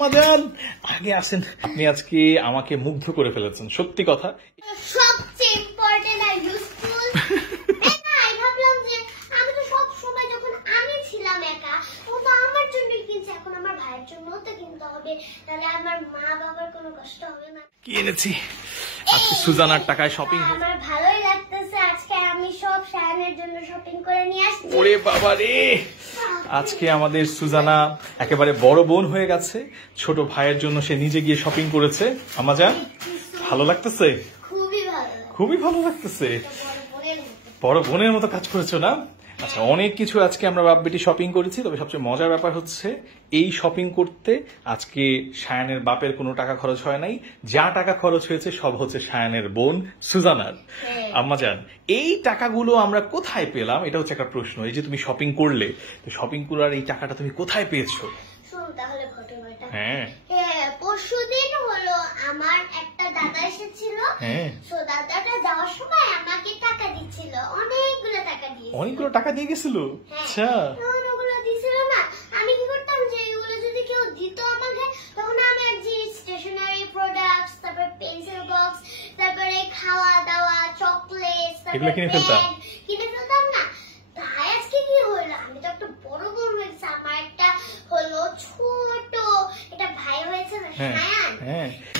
মাজান আগে আসেন। আপনি আজকে আমাকে মুগ্ধ করে ফেলেছেন, সত্যি কথা। সবচেয়ে ইম্পর্টেন্ট আর ইউজফুল। আমি ভাবলাম যে আমি তো সব সময় যখন আমি ছিলাম একা, ও তো আমার জন্যই কিনছে, এখন আমার ভাইয়ের জন্যও তো কিনতে হবে, তাহলে আমার মা বাবার কোনো কষ্ট হবে না। কি এনেছি আজকে? সুজানার টাকায় শপিং। আমার ভালোই লাগতেছে, আজকে আমি সব শায়নের জন্য শপিং করে নিয়ে আসছি। ওরে বাবা রে, আজকে আমাদের সুজানা একেবারে বড় বোন হয়ে গেছে। ছোট ভাইয়ের জন্য সে নিজে গিয়ে শপিং করেছে। আমাজান ভালো লাগতেছে? খুবই ভালো, খুবই ভালো লাগতেছে। বড় বোনের মতো কাজ করেছো না? আচ্ছা, অনেক কিছু আজকে আমরা বাপ বেটি শপিং করেছি, তবে সবচেয়ে মজার ব্যাপার হচ্ছে এই শপিং করতে আজকে শায়ানের বাপের কোনো টাকা খরচ হয় নাই। যা টাকা খরচ হয়েছে সব হচ্ছে শায়ানের বোন সুজানার। আম্মাজান, এই টাকাগুলো আমরা কোথায় পেলাম, এটা হচ্ছে একটা প্রশ্ন। এই যে তুমি শপিং করলে, তো শপিং করার এই টাকাটা তুমি কোথায় পেয়েছো? তাহলে ঘটনাটা হ্যাঁ, পরশুদিন হলো আমার একটা দাদা এসেছিল। তো দাদাটা যাওয়ার সময় আমাকে টাকা দিচ্ছিল, অনেকগুলো টাকা দিয়ে। অনেকগুলো টাকা দিয়ে গেছিল? আচ্ছা, ওগুলো দিছিল না, আমি কি করতাম যে এগুলো যদি কেউ দিত আমাকে, তখন আমার যে স্টেশনারি প্রোডাক্টস, তারপর পেন্সিল বক্স, তারপরে খাওয়া দাওয়া, চকলেট, এগুলো কিনে ফেলতাম না। তাই আজকে কি হলো, আমি তো একটা বড় বোন হয়েছে, আমার একটা হলো ছোট এটা ভাই হয়েছে না, শায়ান।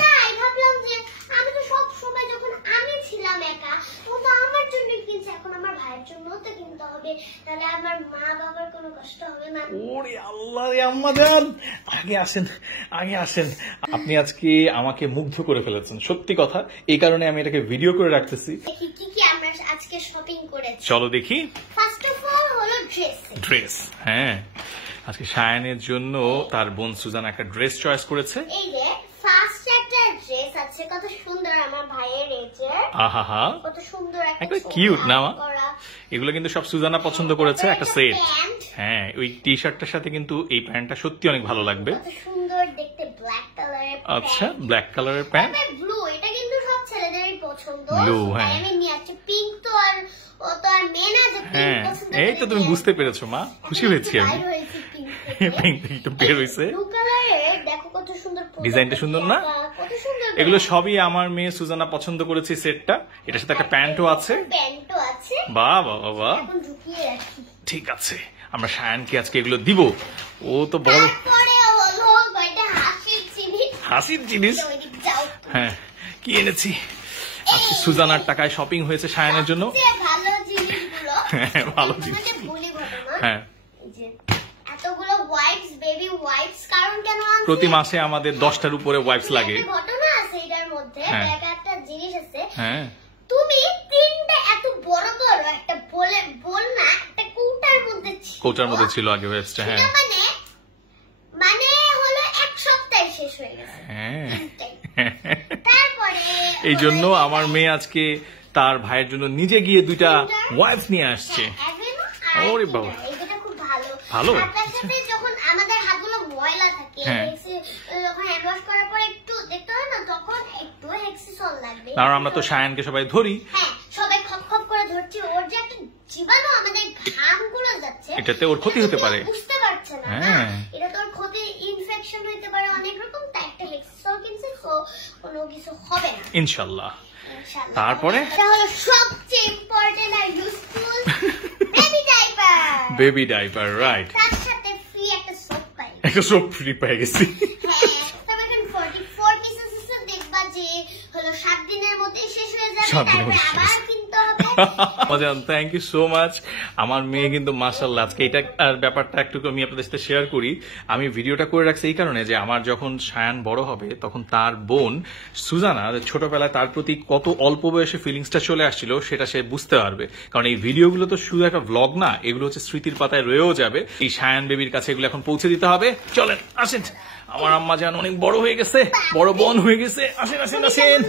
তাই ভাবলাম যে আমি তো সব সময় যখন আমি ছিলাম একা, ও তো আমার জন্যই কিনছে, এখন আমার ভাইয়ের জন্যও তো কিনতে হবে, তাহলে আমার মা বাবার কোনো কষ্ট হবে না। ওরে আল্লাহ রে আম্মাজান, আগে আসেন, আগে আসেন। আপনি আজকে আমাকে মুগ্ধ করে ফেলেছেন, সত্যি কথা। এই কারণে আমি এটাকে ভিডিও করে রাখতেছি। কি কি আমরা আজকে শপিং করেছি চলো দেখি। ফার্স্ট অফ অল হলো ড্রেস। হ্যাঁ, আজকে শায়ানের জন্য তার বোন সুজানা একটা ড্রেস চয়েস করেছে। এই যে ফার্স্ট একটা ড্রেস আছে, কত সুন্দর, আমার ভাইয়ের এজের। আহা, কত সুন্দর একটা কিউট না? এগুলো কিন্তু সব সুজানা পছন্দ করেছে। একটা সেট। হ্যাঁ, ওই টি শার্টটার সাথে কিন্তু এই প্যান্টটা সত্যি অনেক ভালো লাগবে। কত সুন্দর দেখতে, ব্ল্যাক কালারের। আচ্ছা, ব্ল্যাক কালারের প্যান্ট। ব্লু, এটা কিন্তু সব ছেলেদেরই পছন্দ। ব্লু, হ্যাঁ। আমি নিয়ে আসছি পিঙ্ক, তো আর ও তো আর মেয়ে না যে পিঙ্ক পছন্দ করে। এই তো তুমি বুঝতে পেরেছো মা, খুশি হয়েছি আমি। পিঙ্ক থেকে তো বের হইছে। ব্লু কালারের দেখো কত সুন্দর, ডিজাইনটা সুন্দর না? কত সুন্দর। এগুলো সবই আমার মেয়ে সুজানা পছন্দ করেছে। সেটটা, এটার সাথে একটা প্যান্টও আছে। বাহ বাহ বাহ, এখন ঢুকিয়ে রাখি। ঠিক আছে, আমরা শায়ানকে আজকে এগুলো দিব। ও তো বড়। তারপরে হলো এটা হাসির জিনিস। হাসির জিনিস? হ্যাঁ, কি এনেছি আজকে? সুজানার টাকায় শপিং হয়েছে শায়ানের জন্য। ভালো জিনিসগুলো, হ্যাঁ ভালো জিনিস। হ্যাঁ, এতগুলো ওয়াইপস, বেবি ওয়াইপস, কারণ কেন আনছি? প্রতি মাসে আমাদের 10টার উপরে ওয়াইপস লাগে। ঘটনা আছে এটার মধ্যে, একটা জিনিস আছে। হ্যাঁ, তুমি তিনটা এত বড় বড় একটা বল না, একটা কৌটার মধ্যে ছিল আগে ওয়াইপসটা। হ্যাঁ, মানে হলো এক সপ্তাহে শেষ হয়ে গেছে। হ্যাঁ, তারপরে এই জন্য আমার মেয়ে আজকে তার ভাইয়ের জন্য নিজে গিয়ে 2টা ওয়াইপস নিয়ে আসছে। ওরে বাবা, এটা খুব ভালো। ভালো। তার সাথে যখন আমাদের হাতগুলো ময়লা থাকে, যখন হ্যান্ড ওয়াশ করার পর একটু দেখতে হয় না, তখন একটু হেক্সিসল লাগবে। কারণ আমরা তো শায়ানকে সবাই ধরি। হ্যাঁ, সবাই খপ খপ করে ধরছি, ওর যে একটা জীবাণু আমাদের ঘামগুলো যাচ্ছে, এটাতে ওর ক্ষতি হতে পারে। বুঝতে পারছে না, এটা তো ওর ক্ষতি, ইনফেকশন হতে পারে অনেক রকম। তাই একটা হেক্সিসল কিনছে, তো কোনো কিছু হবে না ইনশাআল্লাহ। তারপরে এটা হলো সবচেয়ে important are useful, baby diaper. Right, তার সাথে ফ্রি একটা সোপ পাই। একটা সোপ ফ্রি পেয়ে গেছি। হ্যাঁ, তবে এখন 44 পিসেস আছে, দেখবা যে হলো 7 দিনের মধ্যে শেষ হয়ে যাবে, তারপর আবার কিনতে হবে। মজান, থ্যাংক ইউ সো মাচ। আমার মেয়ে কিন্তু মাশাআল্লাহ, আজকে এটা ব্যাপারটা একটু আমি আপনাদের সাথে শেয়ার করি। আমি ভিডিওটা করে রাখছি এই কারণে যে আমার যখন শায়ান বড় হবে, তখন তার বোন সুজানা ছোটবেলায় তার প্রতি কত অল্প বয়সে ফিলিংসটা চলে আসছিল, সেটা সে বুঝতে পারবে। কারণ এই ভিডিওগুলো তো শুধু একটা ব্লগ না, এগুলো হচ্ছে স্মৃতির পাতায় রয়েও যাবে। এই শায়ান বেবির কাছে এগুলো এখন পৌঁছে দিতে হবে। চলেন আসেন, আমার আম্মা জান অনেক বড় হয়ে গেছে, বড় বোন হয়ে গেছে। আসেন আসেন আসেন।